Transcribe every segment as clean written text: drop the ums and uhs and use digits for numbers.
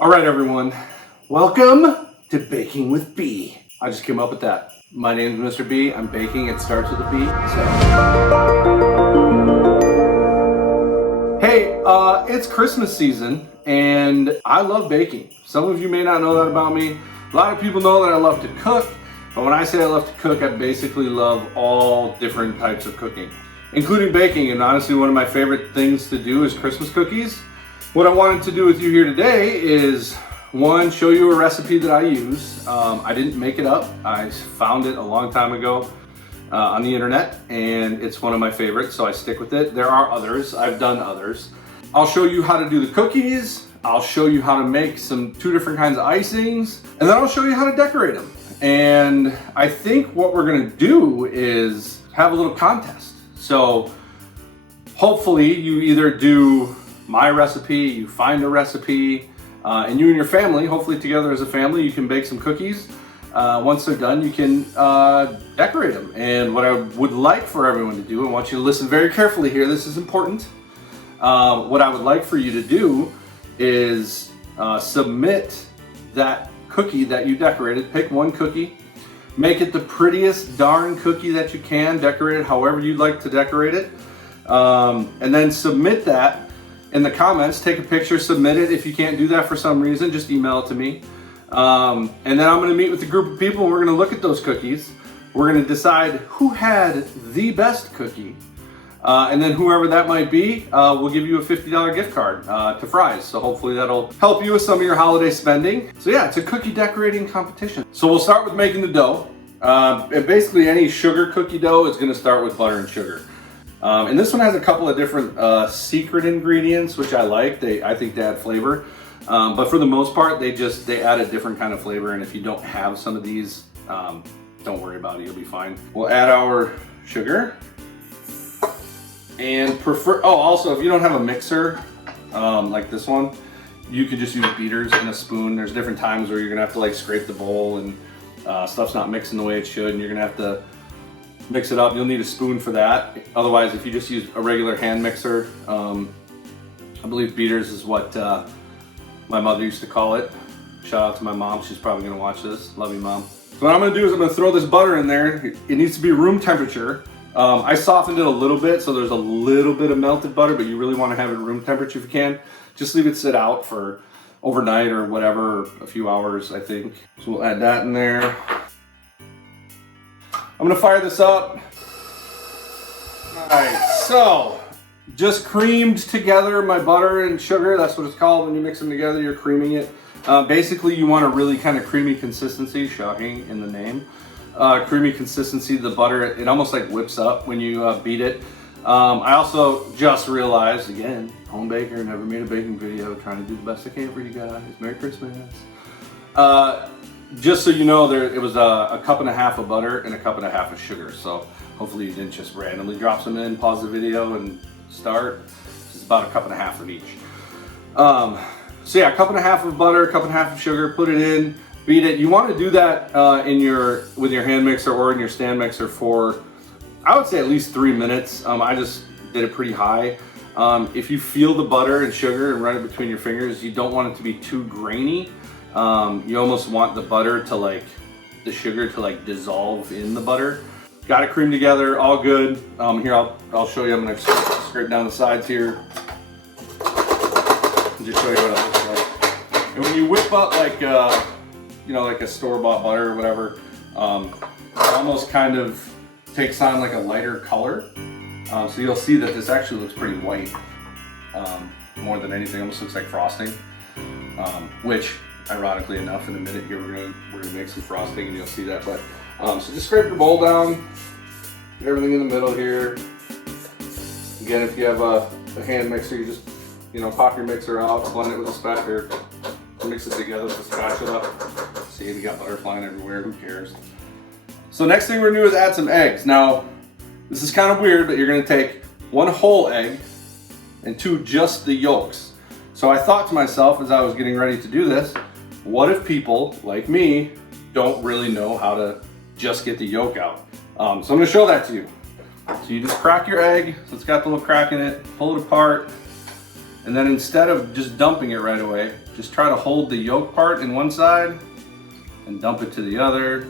All right, everyone. Welcome to Baking with B. I just came up with that. My name is Mr. B. I'm baking. It starts with a B. So, hey, it's Christmas season, and I love baking. Some of you may not know that about me. A lot of people know that I love to cook, but when I say I love to cook, I basically love all different types of cooking, including baking. And honestly, one of my favorite things to do is Christmas cookies. What I wanted to do with you here today is, one, show you a recipe that I use. I didn't make it up. I found it a long time ago on the internet, and it's one of my favorites, so I stick with it. There are others. I've done others. I'll show you how to do the cookies. I'll show you how to make two different kinds of icings, and then I'll show you how to decorate them. And I think what we're gonna do is have a little contest. So hopefully you either do my recipe, you find a recipe, and you and your family, hopefully together as a family, you can bake some cookies. Once they're done, you can decorate them. And what I would like for everyone to do, I want you to listen very carefully here, this is important. What I would like for you to do is submit that cookie that you decorated. Pick one cookie, make it the prettiest darn cookie that you can, decorate it however you'd like to decorate it, and then submit that in the comments. Take a picture, submit it. If you can't do that for some reason, just email it to me. And then I'm gonna meet with a group of people and we're gonna look at those cookies. We're gonna decide who had the best cookie. And then whoever that might be, we'll give you a $50 gift card to Fry's. So hopefully that'll help you with some of your holiday spending. So yeah, it's a cookie decorating competition. So we'll start with making the dough. And basically any sugar cookie dough is gonna start with butter and sugar. And this one has a couple of different secret ingredients, which I like. I think they add flavor. But for the most part, they add a different kind of flavor. And if you don't have some of these, don't worry about it, you'll be fine. We'll add our sugar. And also, if you don't have a mixer like this one, you could just use beaters and a spoon. There's different times where you're gonna have to like scrape the bowl and stuff's not mixing the way it should, and you're gonna have to mix it up. You'll need a spoon for that. Otherwise, if you just use a regular hand mixer, I believe beaters is what my mother used to call it. Shout out to my mom, she's probably gonna watch this. Love you, Mom. So what I'm gonna do is I'm gonna throw this butter in there. It needs to be room temperature. I softened it a little bit, so there's a little bit of melted butter, but you really wanna have it room temperature if you can. Just leave it sit out for overnight or whatever, a few hours, I think. So we'll add that in there. I'm gonna fire this up. All right, so just creamed together my butter and sugar. That's what it's called when you mix them together, you're creaming it. Basically, you want a really kind of creamy consistency, shocking in the name. Creamy consistency, the butter, it almost like whips up when you beat it. I also just realized, again, home baker, never made a baking video, trying to do the best I can for you guys. Merry Christmas. Just so you know, it was a cup and a half of butter and a cup and a half of sugar. So hopefully you didn't just randomly drop some in, pause the video and start. It's about a cup and a half of each. So yeah, a cup and a half of butter, a cup and a half of sugar, put it in, beat it. You want to do that with your hand mixer or in your stand mixer for, I would say at least 3 minutes. I just did it pretty high. If you feel the butter and sugar and run it between your fingers, you don't want it to be too grainy. You almost want the butter to the sugar to dissolve in the butter. Got it creamed together, all good. Here, I'll show you. I'm gonna scrape down the sides here. And just show you what it looks like. And when you whip up like a store-bought butter or whatever, it almost kind of takes on like a lighter color. So you'll see that this actually looks pretty white, more than anything. Almost looks like frosting, which ironically enough, in a minute here we're gonna make some frosting and you'll see that. But so just scrape your bowl down, get everything in the middle here. Again, if you have a hand mixer, you just pop your mixer out, blend it with a spatula, mix it together with a spatula. See, we got butter flying everywhere. Who cares? So next thing we're gonna do is add some eggs. Now, this is kind of weird, but you're gonna take 1 whole egg and 2 just the yolks. So I thought to myself as I was getting ready to do this, what if people like me don't really know how to just get the yolk out? So I'm gonna show that to you. So you just crack your egg, so it's got the little crack in it, pull it apart, And then instead of just dumping it right away, just try to hold the yolk part in one side and dump it to the other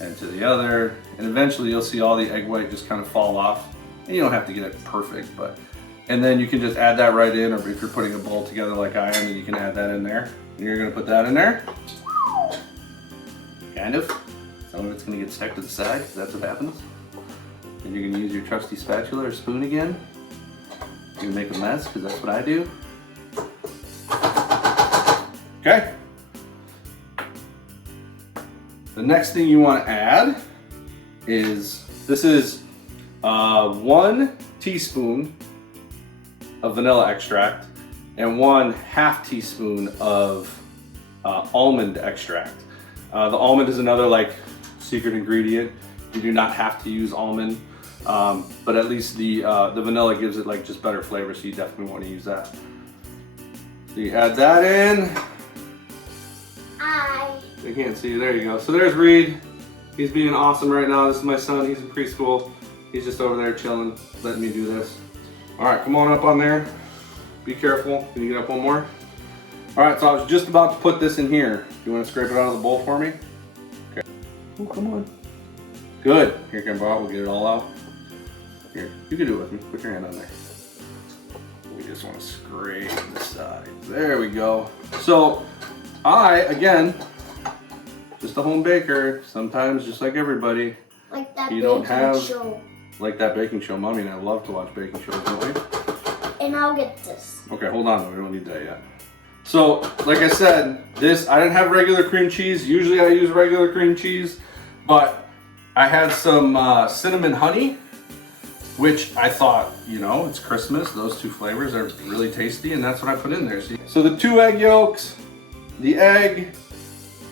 and to the other. And eventually you'll see all the egg white just kind of fall off. And you don't have to get it perfect, but, and then you can just add that right in, or if you're putting a bowl together like I am, then you can add that in there. And you're gonna put that in there. Kind of. Some of it's gonna get stuck to the side, because that's what happens. And you're gonna use your trusty spatula or spoon again. You're gonna make a mess, because that's what I do. Okay. The next thing you want to add is, this is 1 teaspoon of vanilla extract and 1/2 teaspoon of almond extract. The almond is another like secret ingredient. You do not have to use almond, but at least the vanilla gives it like just better flavor, so you definitely want to use that. So you add that in. They can't see you. There you go. So there's Reed. He's being awesome right now. This is my son. He's in preschool. He's just over there chilling, letting me do this. All right, come on up on there. Be careful. Can you get up one more? All right, so I was just about to put this in here. You want to scrape it out of the bowl for me? Okay. Oh, come on. Good. Here, come on. We'll get it all out. Here, you can do it with me. Put your hand on there. We just want to scrape the side. There we go. So again, just a home baker, sometimes just like everybody. Like that you baking don't have, show. Like that baking show. Mommy and I love to watch baking shows, don't we? And I'll get this. Okay, hold on, we don't need that yet. So, like I said, I didn't have regular cream cheese. Usually I use regular cream cheese, but I had some cinnamon honey, which I thought, you know, it's Christmas. Those two flavors are really tasty, and that's what I put in there. So the 2 egg yolks, the egg,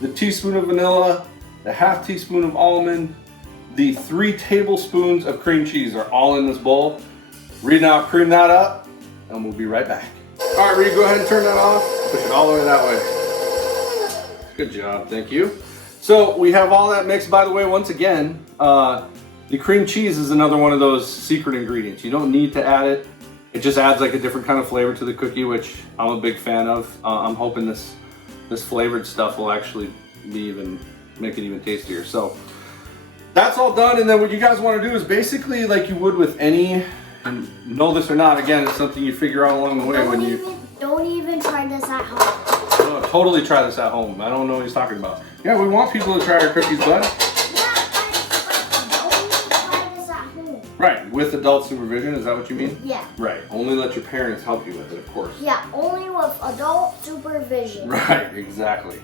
the teaspoon of vanilla, the 1/2 teaspoon of almond, the 3 tablespoons of cream cheese are all in this bowl. Reed, now cream that up, and we'll be right back. All right, Reed, go ahead and turn that off. Push it all the way that way. Good job, thank you. So we have all that mixed. By the way, once again, the cream cheese is another one of those secret ingredients. You don't need to add it. It just adds like a different kind of flavor to the cookie, which I'm a big fan of. I'm hoping this flavored stuff will actually make it even tastier. So that's all done, and then what you guys want to do is basically like you would with any, and know this or not, again, it's something you figure out along the way Don't even try this at home. No, totally try this at home. I don't know what he's talking about. Yeah, we want people to try our cookies, bud. Don't even try this at home. Right, with adult supervision, is that what you mean? Yeah. Right, only let your parents help you with it, of course. Yeah, only with adult supervision. Right, exactly.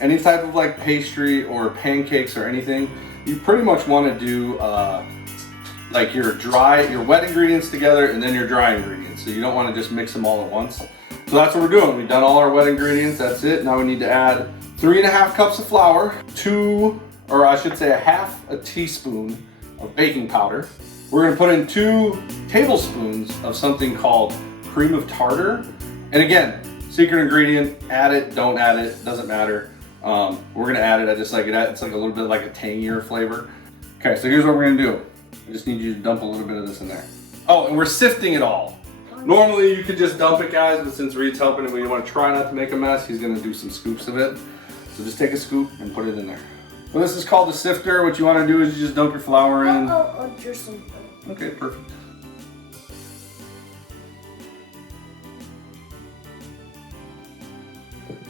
Any type of like pastry or pancakes or anything, you pretty much want to do like your wet ingredients together and then your dry ingredients. So you don't want to just mix them all at once. So that's what we're doing. We've done all our wet ingredients, that's it. Now we need to add 3.5 cups of flour, 1/2 teaspoon of baking powder. We're gonna put in 2 tablespoons of something called cream of tartar. And again, secret ingredient, add it, don't add it, doesn't matter. We're gonna add it, I just like it, it's like a little bit like a tangier flavor. Okay, so here's what we're gonna do. I just need you to dump a little bit of this in there. Oh, and we're sifting it all. Normally you could just dump it, guys, but since Reed's helping and we want to try not to make a mess, he's gonna do some scoops of it. So just take a scoop and put it in there. So this is called the sifter. What you want to do is you just dump your flour in. Oh, just something. Okay, perfect.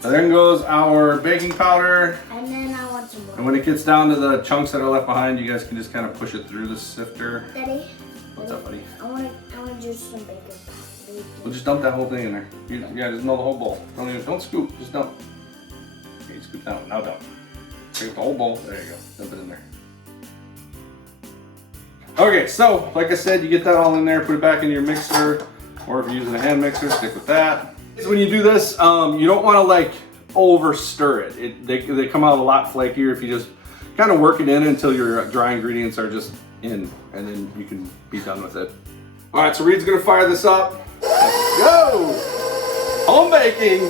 So then goes our baking powder. And then I want some more. And when it gets down to the chunks that are left behind, you guys can just kind of push it through the sifter. Daddy? What's up, buddy? I want to do some bacon. We'll just dump that whole thing in there. Yeah, just know the whole bowl. Don't scoop, just dump. Okay, scoop that one, now dump. Take the whole bowl, there you go, dump it in there. Okay, so like I said, you get that all in there, put it back in your mixer, or if you're using a hand mixer, stick with that. So when you do this, you don't want to like over stir it. They come out a lot flakier if you just kind of work it in until your dry ingredients are just in, and then you can be done with it. All right, so Reed's gonna fire this up. Let's go! Home baking.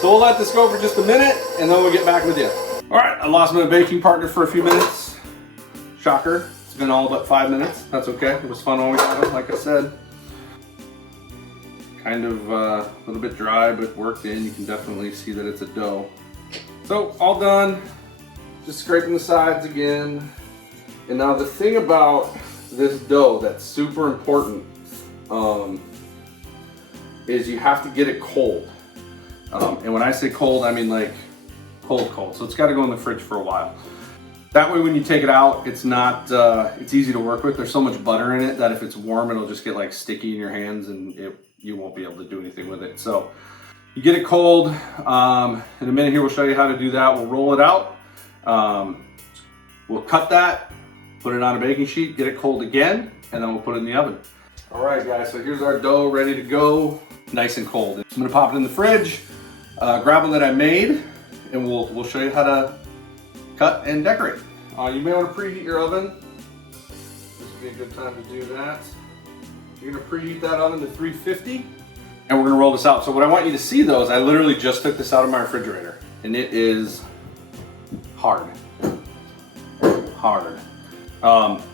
So we'll let this go for just a minute, and then we'll get back with you. All right, I lost my baking partner for a few minutes. Shocker. It's been all but 5 minutes. That's okay. It was fun when we got him, like I said. kind of a little bit dry, but worked in. You can definitely see that it's a dough. So all done, just scraping the sides again. And now the thing about this dough that's super important is you have to get it cold. And when I say cold, I mean like cold. So it's got to go in the fridge for a while. That way when you take it out, it's not, it's easy to work with. There's so much butter in it that if it's warm, it'll just get like sticky in your hands and you won't be able to do anything with it. So you get it cold. In a minute here, we'll show you how to do that. We'll roll it out. We'll cut that, put it on a baking sheet, get it cold again, and then we'll put it in the oven. All right, guys, so here's our dough ready to go, nice and cold. I'm gonna pop it in the fridge, grab one that I made, and we'll show you how to cut and decorate. You may want to preheat your oven. This would be a good time to do that. You're gonna preheat that oven to 350, and we're gonna roll this out. So what I want you to see though is I literally just took this out of my refrigerator, and it is hard.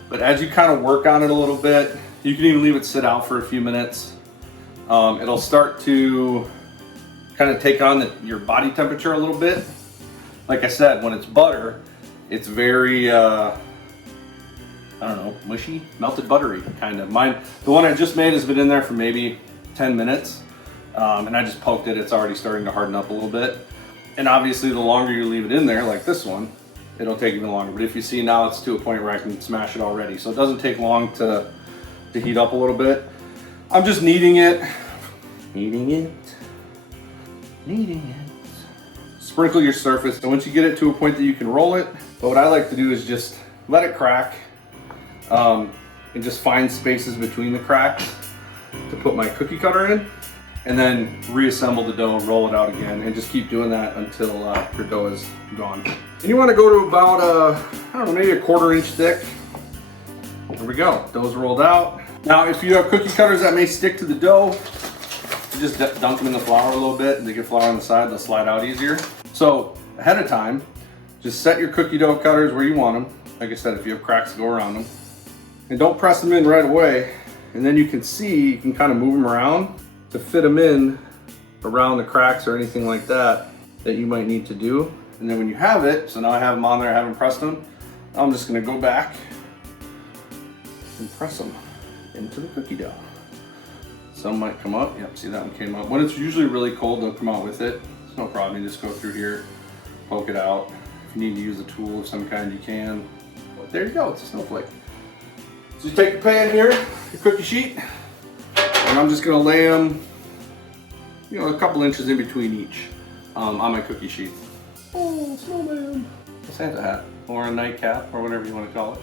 But as you kind of work on it a little bit, you can even leave it sit out for a few minutes. It'll start to kind of take on your body temperature a little bit. Like I said, when it's butter, it's very, I don't know, mushy, melted buttery kind of. The one I just made has been in there for maybe 10 minutes. And I just poked it, it's already starting to harden up a little bit. And obviously the longer you leave it in there, like this one, it'll take even longer. But if you see now, it's to a point where I can smash it already. So it doesn't take long to heat up a little bit. I'm just kneading it. Sprinkle your surface. And once you get it to a point that you can roll it, but what I like to do is just let it crack and just find spaces between the cracks to put my cookie cutter in, and then reassemble the dough and roll it out again, and just keep doing that until your dough is gone. And you want to go to about I don't know, maybe a 1/4 inch thick. There we go, dough's rolled out. Now if you have cookie cutters that may stick to the dough, you just dunk them in the flour a little bit, and they get flour on the side, they'll slide out easier. So ahead of time, just set your cookie dough cutters where you want them. Like I said, if you have cracks, go around them. And don't press them in right away. And then you can see, you can kind of move them around to fit them in around the cracks or anything like that you might need to do. And then when you have it, so now I have them on there, I haven't pressed them, I'm just gonna go back and press them into the cookie dough. Some might come up, yep, see that one came up. When it's usually really cold, they'll come out with it. It's no problem, you just go through here, poke it out. If you need to use a tool of some kind, you can. But there you go, it's a snowflake. So you take your pan here, your cookie sheet, and I'm just gonna lay them, you know, a couple inches in between each on my cookie sheet. Oh, snowman. A Santa hat, or a nightcap, or whatever you want to call it.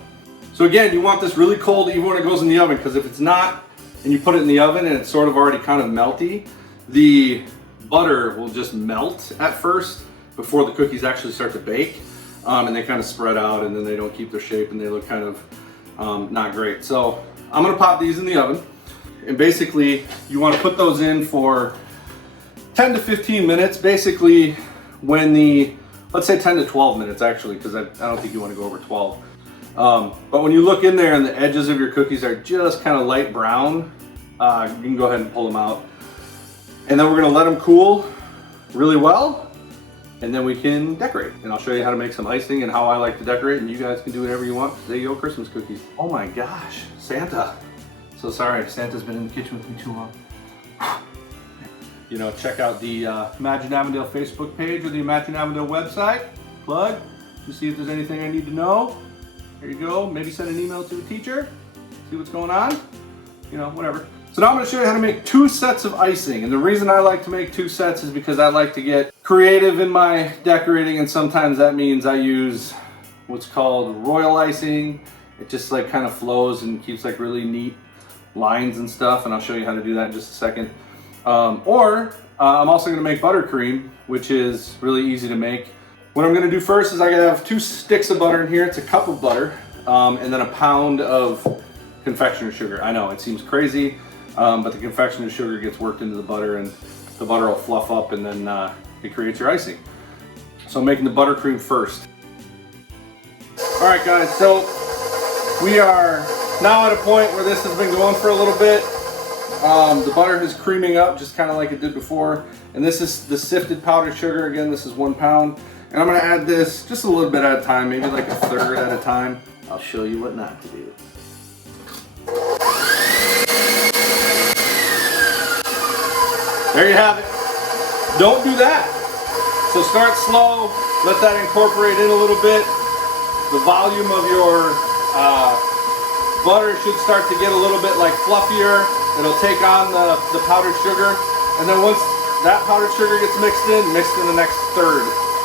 So again, you want this really cold even when it goes in the oven, because if it's not, and you put it in the oven and it's sort of already kind of melty, the butter will just melt at first before the cookies actually start to bake. And they kind of spread out, and then they don't keep their shape, and they look kind of not great. So I'm gonna pop these in the oven. And basically, you want to put those in for 10 to 15 minutes. Basically, when let's say 10 to 12 minutes actually, because I don't think you want to go over 12. But when you look in there and the edges of your cookies are just kind of light brown, you can go ahead and pull them out. And then we're going to let them cool really well, and then we can decorate. And I'll show you how to make some icing and how I like to decorate, and you guys can do whatever you want. There you go, Christmas cookies. Oh my gosh, Santa. So sorry, Santa's been in the kitchen with me too long. You know, check out the Imagine Avondale Facebook page or the Imagine Avondale website. Plug to see if there's anything I need to know. There you go. Maybe send an email to a teacher. See what's going on. You know, whatever. So now I'm going to show you how to make 2 sets of icing. And the reason I like to make 2 sets is because I like to get creative in my decorating, and sometimes that means I use what's called royal icing. It just like kind of flows and keeps like really neat lines and stuff, and I'll show you how to do that in just a second. I'm also going to make buttercream, which is really easy to make. What I'm going to do first is I have 2 sticks of butter in here. It's a cup of butter, and then a pound of confectioner's sugar. I know it seems crazy, but the confectioner's sugar gets worked into the butter, and the butter will fluff up, and then it creates your icing. So I'm making the buttercream first. All right, guys, so we are now at a point where this has been going for a little bit. The butter is creaming up just kind of like it did before. And this is the sifted powdered sugar. Again, this is 1 pound. And I'm gonna add this just a little bit at a time, maybe like a third at a time. I'll show you what not to do. There you have it. Don't do that. So start slow, let that incorporate in a little bit. The volume of your butter should start to get a little bit like fluffier. It'll take on the powdered sugar. And then once that powdered sugar gets mixed in the next third.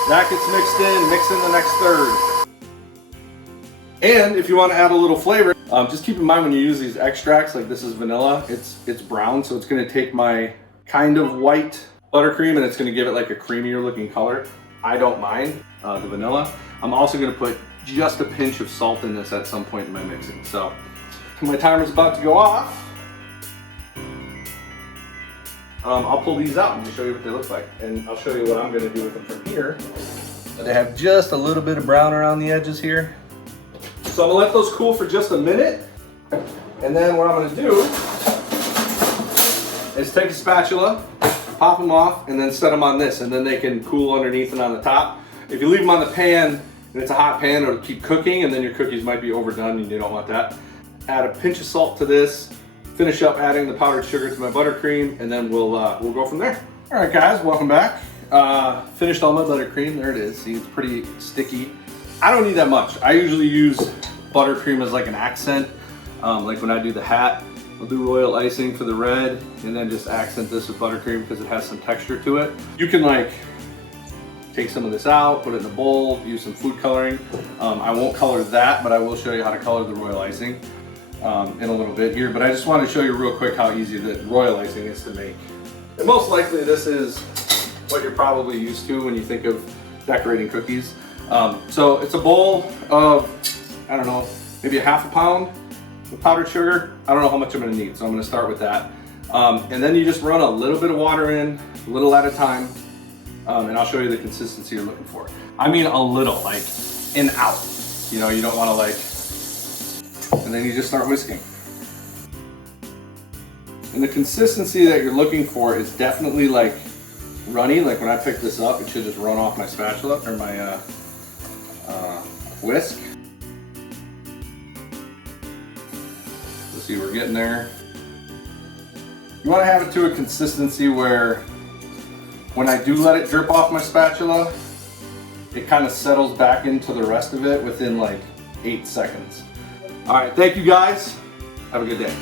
That gets mixed in, mix in the next third. And if you want to add a little flavor, just keep in mind when you use these extracts, like this is vanilla, it's brown, so it's going to take my kind of white buttercream and it's going to give it like a creamier looking color. I don't mind the vanilla. I'm also going to put just a pinch of salt in this at some point in my mixing. So my timer's about to go off. I'll pull these out and just show you what they look like. And I'll show you what I'm going to do with them from here. They have just a little bit of brown around the edges here. So I'm going to let those cool for just a minute. And then what I'm going to do is take a spatula, pop them off, and then set them on this. And then they can cool underneath and on the top. If you leave them on the pan, and it's a hot pan, it'll keep cooking, and then your cookies might be overdone and you don't want that. Add a pinch of salt to this. Finish up adding the powdered sugar to my buttercream, and then we'll go from there. All right, guys, welcome back. Finished all my buttercream. There it is. See, it's pretty sticky. I don't need that much. I usually use buttercream as like an accent. Like when I do the hat, I'll do royal icing for the red, and then just accent this with buttercream because it has some texture to it. You can like take some of this out, put it in a bowl, use some food coloring. I won't color that, but I will show you how to color the royal icing. In a little bit here, but I just want to show you real quick how easy the royal icing is to make. And most likely this is what you're probably used to when you think of decorating cookies. So it's a bowl of, I don't know, maybe a ½ pound of powdered sugar. I don't know how much I'm going to need, so I'm going to start with that. And then you just run a little bit of water in, a little at a time, and I'll show you the consistency you're looking for. I mean a little, like in out. You know, you don't want to like, and then you just start whisking. And the consistency that you're looking for is definitely like runny. Like when I pick this up, it should just run off my spatula or my whisk. Let's see, we're getting there. You want to have it to a consistency where when I do let it drip off my spatula, it kind of settles back into the rest of it within like 8 seconds. All right, thank you guys. Have a good day.